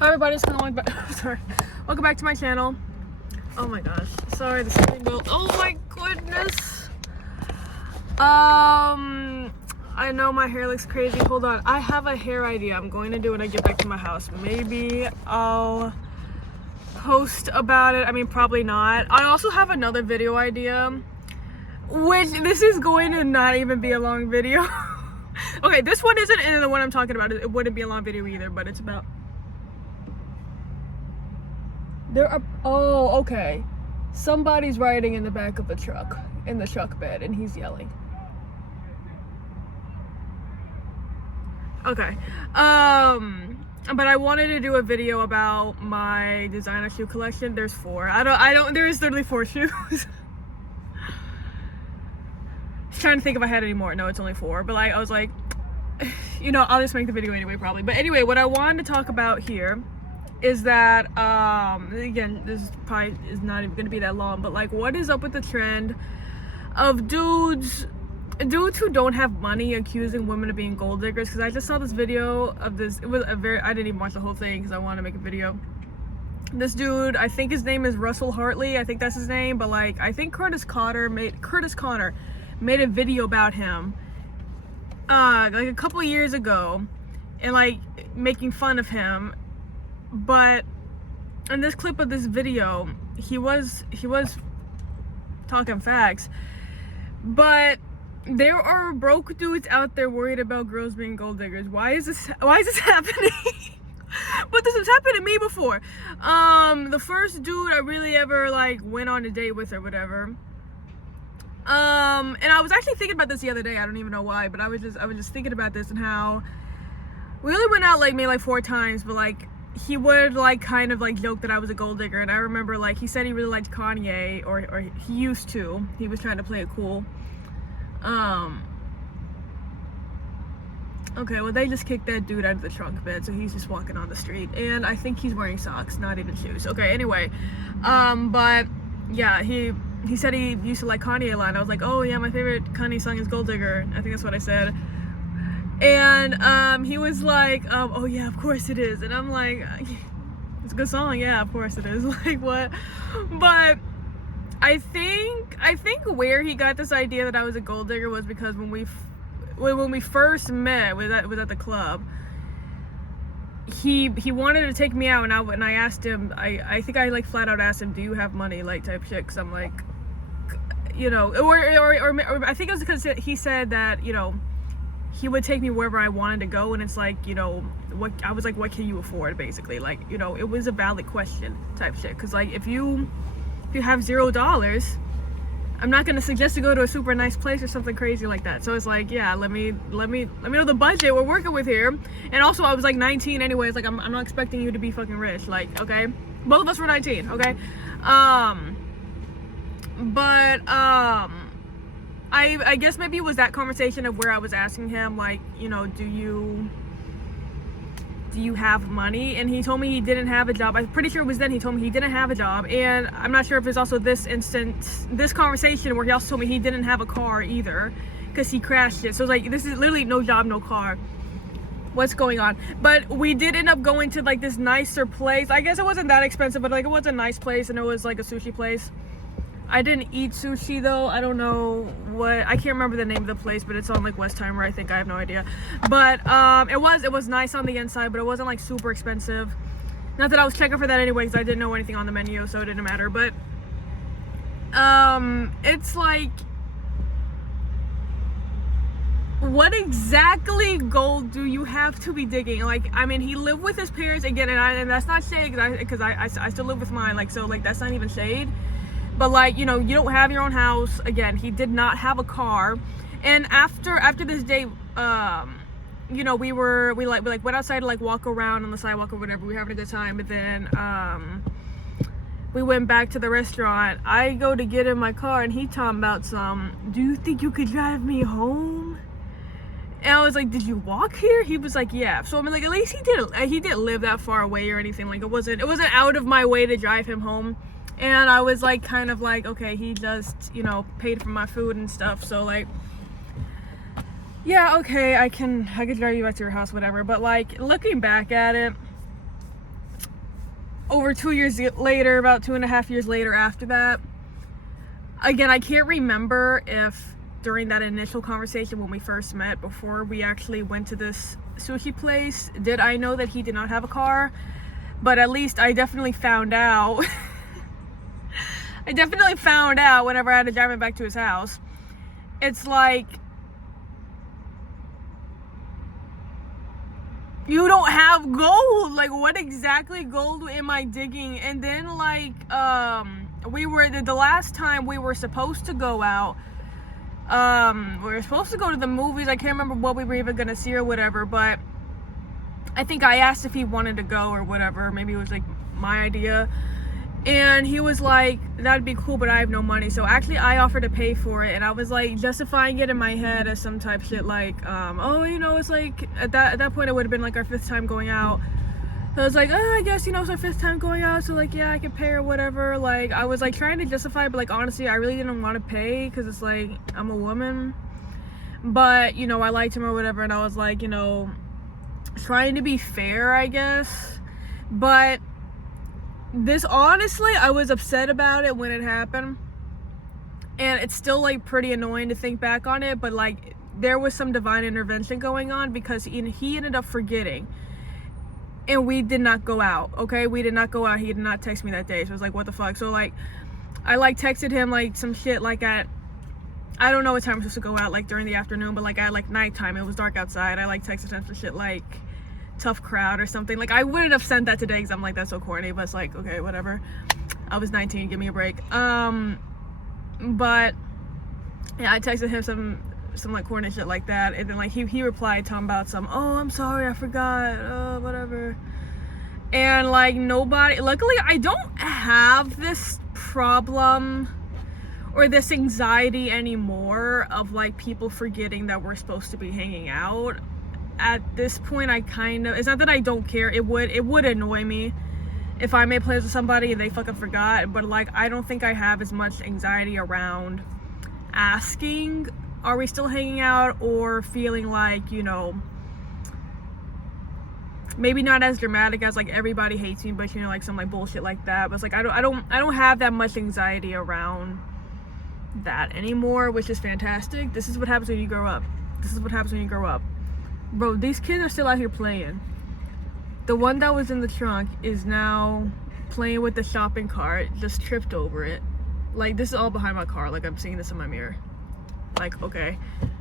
Hi everybody, it's kind of like sorry. Welcome back to my channel. Oh my gosh, sorry the screen built. Oh my goodness. I know my hair looks crazy. Hold on, I have a hair idea. I'm going to do when I get back to my house. Maybe I'll post about it. I mean, probably not. I also have another video idea, which this is going to not even be a long video. Okay, this one isn't, and the one I'm talking about, it wouldn't be a long video either, but it's about oh, okay. Somebody's riding in the back of the truck, in the truck bed, and he's yelling. Okay. But I wanted to do a video about my designer shoe collection. There's 4. There's literally 4 shoes. Just trying to think if I had any more. No, it's only 4. But like, I was like, you know, I'll just make the video anyway, probably. But anyway, what I wanted to talk about here is that again, this probably is not even gonna be that long, but like, what is up with the trend of dudes who don't have money accusing women of being gold diggers? Because I just saw this video of this. It was I didn't even watch the whole thing because I wanted to make a video. This dude, I think his name is Russell Hartley, I think that's his name, but like, I think Curtis Connor made a video about him like a couple years ago, and like making fun of him. But in this clip of this video, he was talking facts. But there are broke dudes out there worried about girls being gold diggers. Why is this happening? But this has happened to me before. The first dude I really ever like went on a date with or whatever. And I was actually thinking about this the other day. I don't even know why, but I was just thinking about this and how we only went out like maybe like 4 times, but like he would like kind of like joke that I was a gold digger. And I remember like he said he really liked Kanye, or he used to. He was trying to play it cool. Okay, well, they just kicked that dude out of the trunk bed, so he's just walking on the street, and I think he's wearing socks, not even shoes. Okay, anyway, but yeah, he said he used to like Kanye a lot, and I was like, oh yeah, my favorite Kanye song is Gold Digger. I think that's what I said. And he was like, oh yeah, of course it is. And I'm like, it's a good song, yeah, of course it is. Like, what? But I think where he got this idea that I was a gold digger was because when we first met, was at the club. He wanted to take me out, and I asked him. I think I like flat out asked him, "Do you have money?" Like type shit. Cause I'm like, you know, or I think it was because he said that, you know, he would take me wherever I wanted to go, and it's like, you know, what I was like, what can you afford, basically? Like, you know, it was a valid question type shit. Cause like, if you have $0, I'm not gonna suggest to go to a super nice place or something crazy like that. So it's like, yeah, let me know the budget we're working with here. And also, I was like 19 anyways. Like, I'm not expecting you to be fucking rich. Like, okay, both of us were 19. Okay, but I guess maybe it was that conversation of where I was asking him, like, you know, do you have money? And he told me he didn't have a job. I'm pretty sure it was then he told me he didn't have a job. And I'm not sure if it's also this conversation where he also told me he didn't have a car either because he crashed it. So it's like, this is literally no job, no car. What's going on? But we did end up going to like this nicer place. I guess it wasn't that expensive, but like it was a nice place, and it was like a sushi place. I didn't eat sushi though. I don't know what, I can't remember the name of the place, but it's on like Westheimer, I think. I have no idea. But it was nice on the inside, but it wasn't like super expensive. Not that I was checking for that anyway, because I didn't know anything on the menu, so it didn't matter. But it's like, what exactly gold do you have to be digging? Like, I mean, he lived with his parents again, and that's not shade, because I still live with mine. Like, so like, that's not even shade. But like, you know, you don't have your own house. Again, he did not have a car. And after this date, you know, we went outside to like walk around on the sidewalk or whatever. We were having a good time. But then we went back to the restaurant. I go to get in my car, and he talking about do you think you could drive me home? And I was like, did you walk here? He was like, yeah. So I mean, like, at least he didn't live that far away or anything. Like, it wasn't out of my way to drive him home. And I was like, kind of like, okay, he just, you know, paid for my food and stuff. So like, yeah, okay, I can drive you back to your house, whatever. But like, looking back at it, over 2 years later, about 2.5 years later after that. Again, I can't remember if during that initial conversation when we first met, before we actually went to this sushi place, did I know that he did not have a car? But at least I definitely found out. I definitely found out whenever I had to drive him back to his house. It's like, you don't have gold. Like, what exactly gold am I digging? And then, like, we were, the last time we were supposed to go out, we were supposed to go to the movies. I can't remember what we were even gonna see or whatever, but I think I asked if he wanted to go or whatever. Maybe it was like my idea. And he was like, that'd be cool, but I have no money. So actually I offered to pay for it, and I was like justifying it in my head as some type shit like, oh, you know, it's like at that point it would have been like our 5th time going out. So I was like, oh, I guess, you know, it's our 5th time going out, so like, yeah, I can pay or whatever. Like, I was like trying to justify it, but like honestly I really didn't want to pay because it's like, I'm a woman. But, you know, I liked him or whatever, and I was like, you know, trying to be fair, I guess. But this, honestly, I was upset about it when it happened, and it's still like pretty annoying to think back on it, but like there was some divine intervention going on, because he ended up forgetting, and we did not go out. Okay, we did not go out. He did not text me that day. So I was like, what the fuck? So like I like texted him like some shit like at, I don't know what time we're supposed to go out, like during the afternoon, but like at like nighttime, it was dark outside. I like texted him some shit like tough crowd or something. Like, I wouldn't have sent that today because I'm like, that's so corny, but it's like, okay, whatever. I was 19, give me a break. But yeah, I texted him some like corny shit like that, and then like he replied talking about some, oh, I'm sorry, I forgot, oh, whatever. And like nobody, luckily I don't have this problem or this anxiety anymore of like people forgetting that we're supposed to be hanging out. At this point, I kind of, it's not that I don't care, it would annoy me if I made plans with somebody and they fucking forgot, but like I don't think I have as much anxiety around asking, are we still hanging out, or feeling like, you know, maybe not as dramatic as like everybody hates me, but you know, like some like bullshit like that. But it's like I don't have that much anxiety around that anymore, which is fantastic. This is what happens when you grow up. This is what happens when you grow up. Bro, these kids are still out here playing. The one that was in the trunk is now playing with the shopping cart, just tripped over it. Like, this is all behind my car. Like, I'm seeing this in my mirror. Like, okay.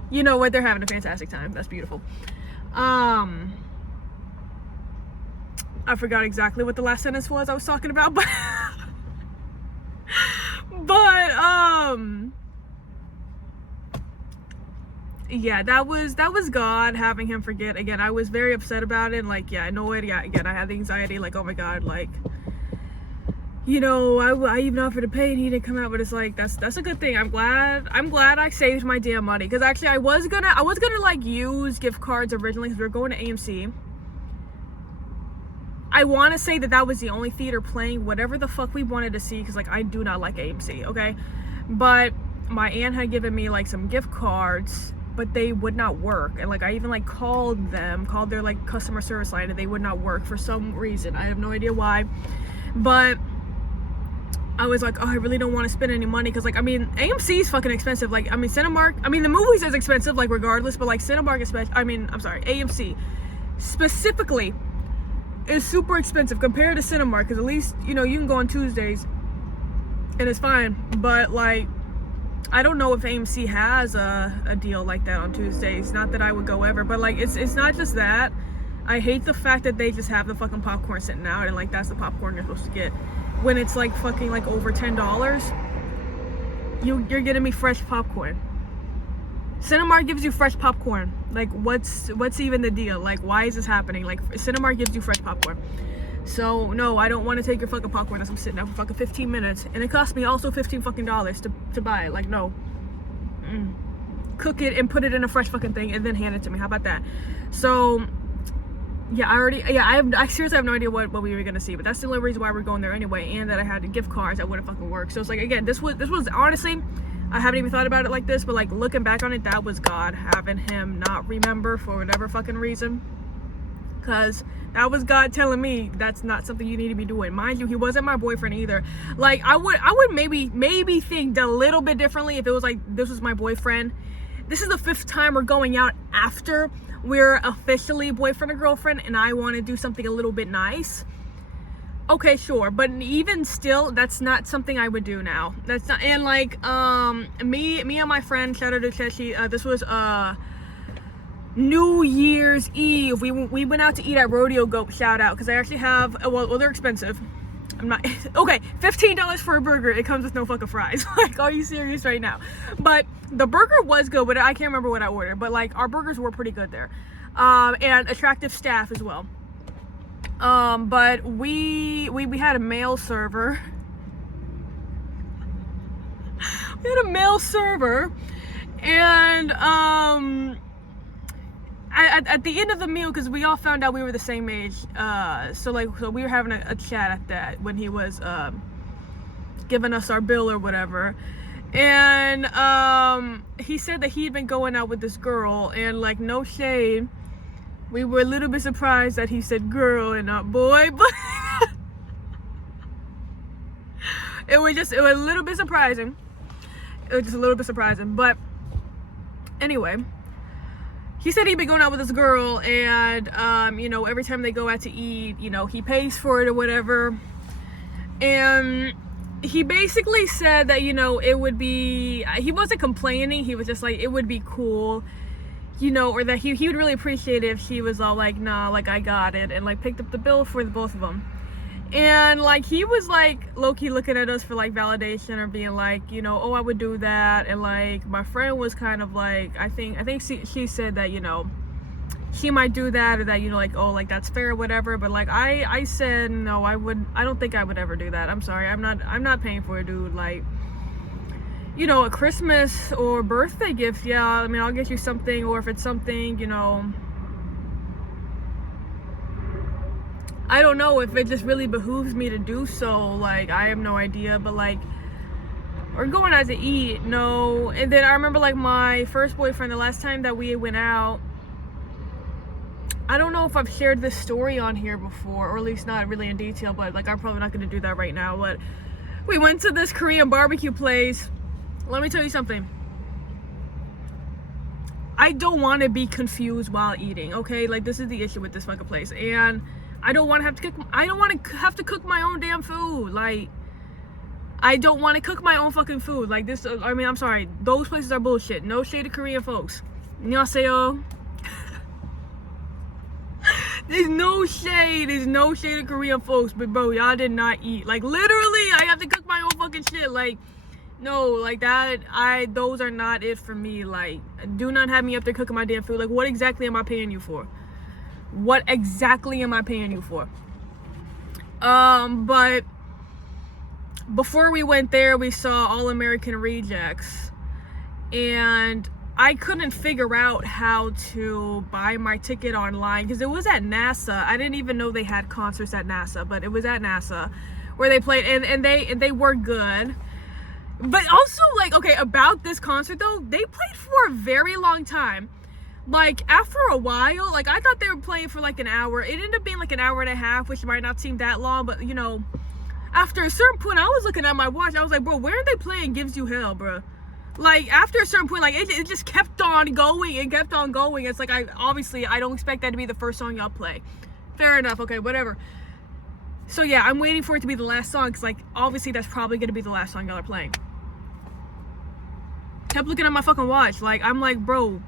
You know what? They're having a fantastic time. That's beautiful. I forgot exactly what the last sentence was I was talking about, but yeah, that was God having him forget. Again, I was very upset about it. Like, yeah, I know it. Yeah, again, I had the anxiety. Like, oh my God, like, you know, I even offered to pay and he didn't come out. But it's like, that's a good thing. I'm glad I saved my damn money, because actually I was gonna like use gift cards originally because we were going to AMC. I want to say that was the only theater playing whatever the fuck we wanted to see, because like I do not like AMC, okay? But my aunt had given me like some gift cards, but they would not work. And like I even like called their like customer service line, and they would not work for some reason. I have no idea why. But I was like, oh, I really don't want to spend any money, because like, I mean, AMC is fucking expensive. Like, I mean, Cinemark, I mean, the movies is expensive, like regardless, but like Cinemark AMC specifically is super expensive compared to Cinemark, because at least, you know, you can go on Tuesdays and it's fine. But like, I don't know if AMC has a deal like that on Tuesdays. Not that I would go ever, but like, it's not just that. I hate the fact that they just have the fucking popcorn sitting out, and like that's the popcorn you're supposed to get when it's like fucking like over $10. You're getting me fresh popcorn. Cinemark gives you fresh popcorn. Like, what's even the deal? Like, why is this happening? Like, Cinemark gives you fresh popcorn. So no, I don't want to take your fucking popcorn as I'm sitting out for fucking 15 minutes, and it cost me also $15 fucking to buy it. Like, no. Cook it and put it in a fresh fucking thing and then hand it to me. How about that? So yeah, I seriously have no idea what we were gonna see, but that's the only reason why we're going there anyway, and that I had gift cards that wouldn't fucking work. So it's like, again, this was honestly, I haven't even thought about it like this, but like looking back on it, that was God having him not remember for whatever fucking reason. because that was God telling me that's not something you need to be doing. Mind you, he wasn't my boyfriend either. Like, I would maybe think a little bit differently if it was like this was my boyfriend. This is the 5th time we're going out after we're officially boyfriend or girlfriend, and I want to do something a little bit nice. Okay, sure, but even still, that's not something I would do now. That's not, and like, me and my friend, shout out to Cheshi, this was, New Year's Eve, we went out to eat at Rodeo Goat, shout out, because I actually have, well, they're expensive. I'm not, okay, $15 for a burger, it comes with no fucking fries. Like, are you serious right now? But the burger was good, but I can't remember what I ordered, but like, our burgers were pretty good there. And attractive staff as well. But we had a male server. We had a male server, and at the end of the meal, because we all found out we were the same age, so we were having a chat at that when he was giving us our bill or whatever, and he said that he'd been going out with this girl, and like, no shade, we were a little bit surprised that he said girl and not boy, but it was a little bit surprising. It was just a little bit surprising, but anyway, he said he'd been going out with this girl, and you know, every time they go out to eat, you know, he pays for it or whatever, and he basically said that, you know, it would be, he wasn't complaining, he was just like, it would be cool, you know, or that he would really appreciate it if she was all like, nah, like, I got it, and like picked up the bill for the both of them. And like, he was like low-key looking at us for like validation, or being like, you know, oh, I would do that. And like, my friend was kind of like, I think she said that, you know, she might do that, or that, you know, like, oh, like, that's fair or whatever. But like, I said no, I don't think I would ever do that. I'm sorry, I'm not paying for a dude. Like, you know, a Christmas or birthday gift, yeah, I mean, I'll get you something, or if it's something, you know, I don't know if it just really behooves me to do so, like, I have no idea, but like, we're going out to eat, no. And then I remember like my first boyfriend, the last time that we went out, I don't know if I've shared this story on here before, or at least not really in detail, but like, I'm probably not going to do that right now, but we went to this Korean barbecue place. Let me tell you something. I don't want to be confused while eating, okay? Like, this is the issue with this fucking place. And I don't want to have to cook my own damn food. Like, I don't want to cook my own fucking food. Like, this, I mean, I'm sorry. Those places are bullshit. No shade to Korean folks. 안녕하세요. There's no shade to Korean folks, but bro, y'all did not eat. Like, literally, I have to cook my own fucking shit. Like, no, like that, those are not it for me. Like, do not have me up there cooking my damn food. Like, what exactly am I paying you for? What exactly am I paying you for? But before we went there, we saw All American Rejects, and I couldn't figure out how to buy my ticket online, because it was at NASA. I didn't even know they had concerts at NASA, but it was at NASA where they played, and they were good. But also, like, okay, about this concert though, they played for a very long time. Like, after a while, like, I thought they were playing for like an hour. It ended up being like an hour and a half, which might not seem that long, but you know, after a certain point, I was looking at my watch, I was like, bro, where are they playing Gives You Hell, bro? Like, after a certain point, like, it just kept on going and kept on going. It's like, I don't expect that to be the first song y'all play. Fair enough, okay, whatever. So yeah, I'm waiting for it to be the last song, because like, obviously that's probably gonna be the last song y'all are playing. Kept looking at my fucking watch, like, I'm like, bro,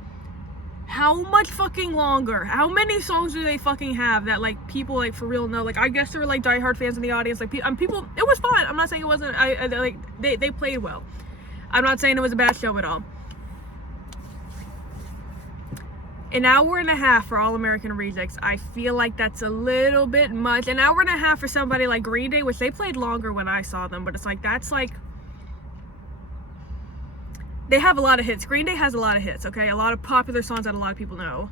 how much fucking longer? How many songs do they fucking have that like people like for real know? Like, I guess there were like diehard fans in the audience, like people, it was fun. I'm not saying it wasn't, like, they played well. I'm not saying it was a bad show at all. An hour and a half for All American Rejects, I feel like that's a little bit much. An hour and a half for somebody like Green Day, which they played longer when I saw them, but it's like, that's like, they have a lot of hits. Green Day has a lot of hits, okay? A lot of popular songs that a lot of people know.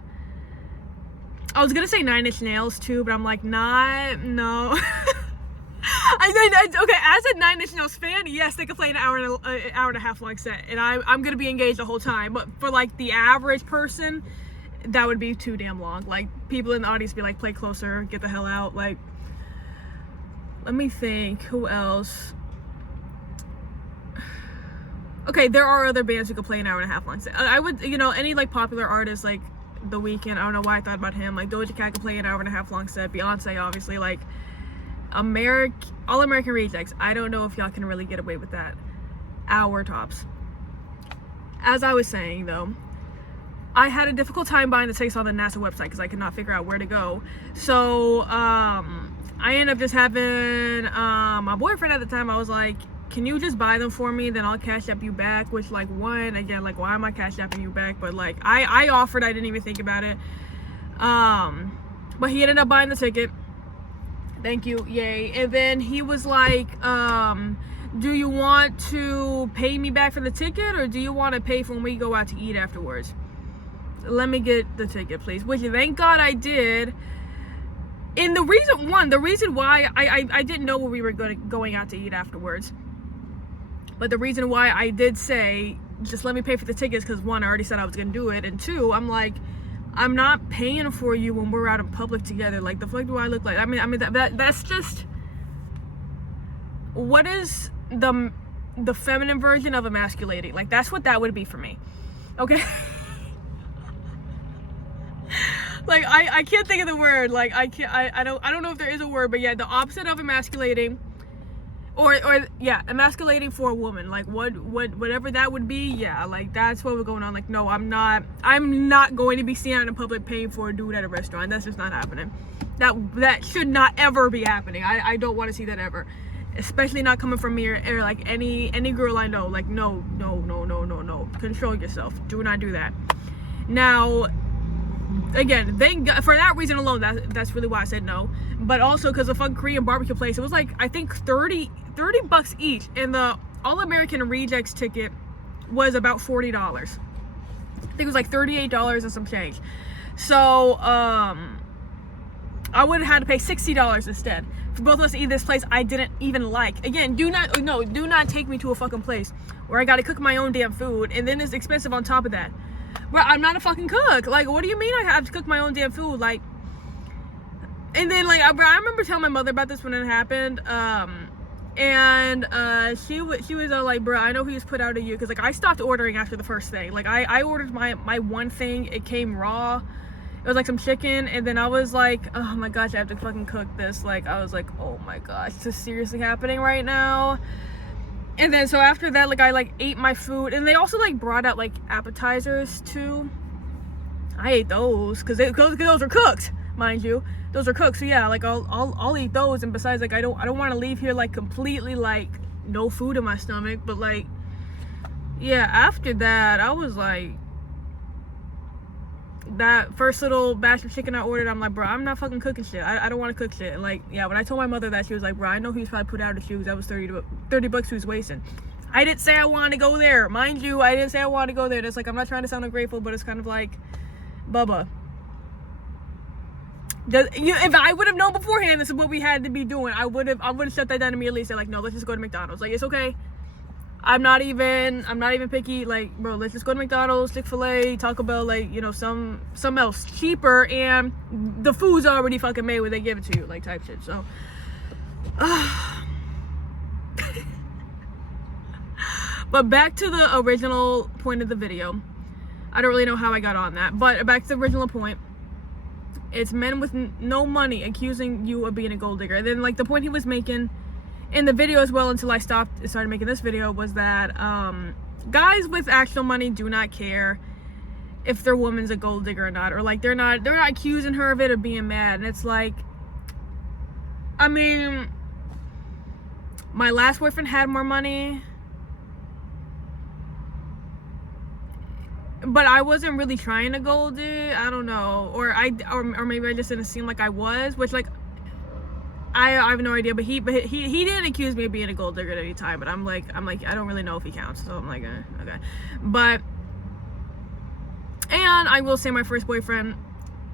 I was gonna say Nine Inch Nails too, but I'm like, no. Okay, as a Nine Inch Nails fan, yes, they could play an hour and a half long set, and I'm gonna be engaged the whole time. But for like the average person, that would be too damn long. Like, people in the audience be like, play closer, get the hell out. Like, let me think, who else? Okay, there are other bands who could play an hour and a half long set. I would, you know, any like popular artists like The Weeknd, I don't know why I thought about him. Like, Doja Cat could play an hour and a half long set. Beyonce, obviously. Like, All American Rejects, I don't know if y'all can really get away with that. Hour tops. As I was saying, though, I had a difficult time buying the tickets on the NASA website because I could not figure out where to go. So, I ended up just having my boyfriend at the time. I was like, can you just buy them for me, then I'll cash app you back? Which, like, one, again, like, why am I cash apping you back? But like, I offered, I didn't even think about it. But he ended up buying the ticket. Thank you, yay. And then he was like, do you want to pay me back for the ticket, or do you want to pay for when we go out to eat afterwards? Let me get the ticket, please. Which, thank God I did. And the reason why I didn't know where we were going out to eat afterwards. But the reason why I did say, just let me pay for the tickets, because one, I already said I was going to do it. And two, I'm like, I'm not paying for you when we're out in public together. Like, the fuck do I look like? I mean that's just, what is the feminine version of emasculating? Like, that's what that would be for me. Okay? Like, I can't think of the word. Like, I don't know if there is a word, but yeah, the opposite of emasculating, or yeah, emasculating for a woman. Like, whatever that would be, yeah, like, that's what we're going on. Like, no, I'm not going to be seen out in public paying for a dude at a restaurant. That's just not happening. That should not ever be happening. I don't want to see that ever, especially not coming from me or like any girl I know. Like, no, control yourself. Do not do that. Now, again, thank God, for that reason alone, that's really why I said no. But also because the fucking Korean barbecue place, it was like, I think $30 each, and the All American Rejects ticket was about $40. I think it was like $38 and some change. So I would have had to pay $60 instead for both of us to eat this place I didn't even like. Again, do not take me to a fucking place where I gotta cook my own damn food, and then it's expensive on top of that. Bro, I'm not a fucking cook. Like, what do you mean I have to cook my own damn food? Like, and then, like, I remember telling my mother about this when it happened. She was like, bro, I know he was put out of you. Because, like, I stopped ordering after the first thing. Like, I ordered my one thing. It came raw. It was, like, some chicken. And then I was like, oh, my gosh, I have to fucking cook this. Like, I was like, oh, my gosh, this is seriously happening right now. And then, so after that, like, I, like, ate my food. And they also, like, brought out, like, appetizers, too. I ate those, because those are cooked, mind you. Those are cooked, so yeah, like, I'll eat those. And besides, like, I don't want to leave here, like, completely, like, no food in my stomach. But, like, yeah, after that, I was, like, that first little batch of chicken I ordered, I'm like, bro, I'm not fucking cooking shit. I don't want to cook shit. And, like, yeah, when I told my mother that, she was like, bro, I know he was probably put out of shoes. That was $30 he was wasting. I didn't say I wanted to go there. Mind you, I didn't say I wanted to go there. It's like, I'm not trying to sound ungrateful, but it's kind of like, Bubba, if I would have known beforehand this is what we had to be doing, I would have shut that down immediately and said, like, no, let's just go to McDonald's. Like, it's okay. I'm not even picky. Like, bro, let's just go to McDonald's, Chick-fil-A, Taco Bell, like, you know, some else cheaper, and the food's already fucking made when they give it to you, like, type shit. So, but back to the original point of the video. I don't really know how I got on that, but back to the original point. It's men with no money accusing you of being a gold digger. And then, like, the point he was making in the video as well, until I stopped and started making this video, was that guys with actual money do not care if their woman's a gold digger or not, or like they're not accusing her of it or being mad. And it's like, I mean, my last boyfriend had more money, but I wasn't really trying to gold dig. I don't know, or maybe I just didn't seem like I was, which, like, I have no idea. But he didn't accuse me of being a gold digger at any time. But I'm like I don't really know if he counts. So I'm like, okay. But, and I will say, my first boyfriend,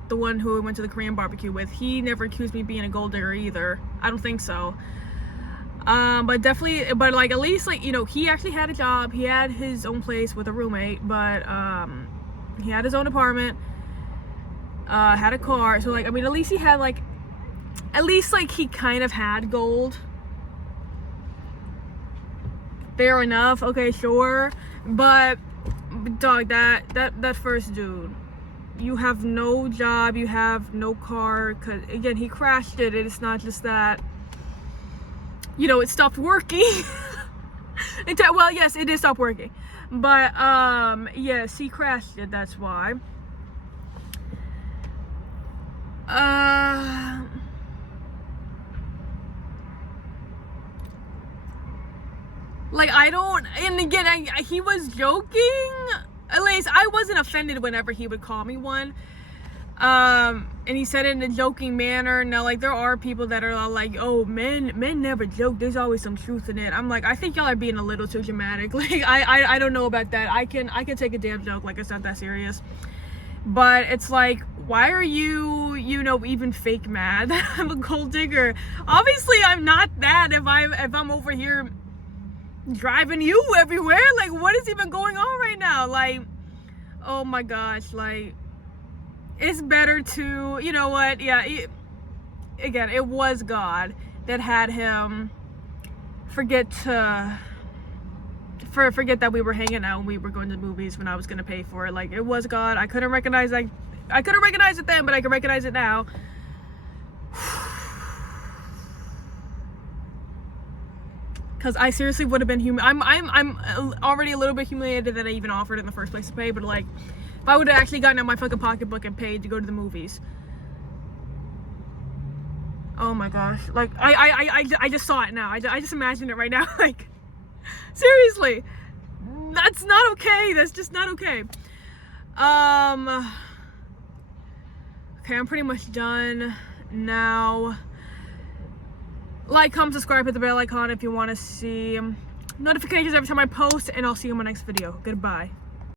the one who I went to the Korean barbecue with, he never accused me of being a gold digger either. I don't think so. But definitely, but like, at least, like, you know, he actually had a job. He had his own place with a roommate, but he had his own apartment. had a car. So like, I mean, at least he had like, at least like he kind of had gold. Fair enough. Okay, sure. But dog, that first dude, you have no job, you have no car, because again, he crashed it, and it's not just that, you know, it stopped working. Well, yes, it did stop working, but yes, he crashed it, that's why. Like, I don't, and again, he was joking. At least I wasn't offended whenever he would call me one. And he said it in a joking manner. Now, like, there are people that are like, oh, men never joke. There's always some truth in it. I'm like, I think y'all are being a little too dramatic. Like, I don't know about that. I can take a damn joke. Like, it's not that serious. But it's like, why are you, you know, even fake mad? I'm a gold digger. Obviously, I'm not that if I'm over here driving you everywhere. Like, what is even going on right now? Like, oh my gosh, like, it's better to, you know what, yeah, again, it was God that had him forget that we were hanging out and we were going to the movies when I was gonna pay for it. Like, it was God. I couldn't recognize it then, but I can recognize it now. Because I seriously would have been I'm already a little bit humiliated that I even offered in the first place to pay, but like, if I would have actually gotten out my fucking pocketbook and paid to go to the movies. Oh my gosh. Like, I just saw it now. I just imagined it right now. Like, seriously. That's not okay. That's just not okay. Okay, I'm pretty much done now. Like, comment, subscribe, hit the bell icon if you want to see notifications every time I post, and I'll see you in my next video. Goodbye.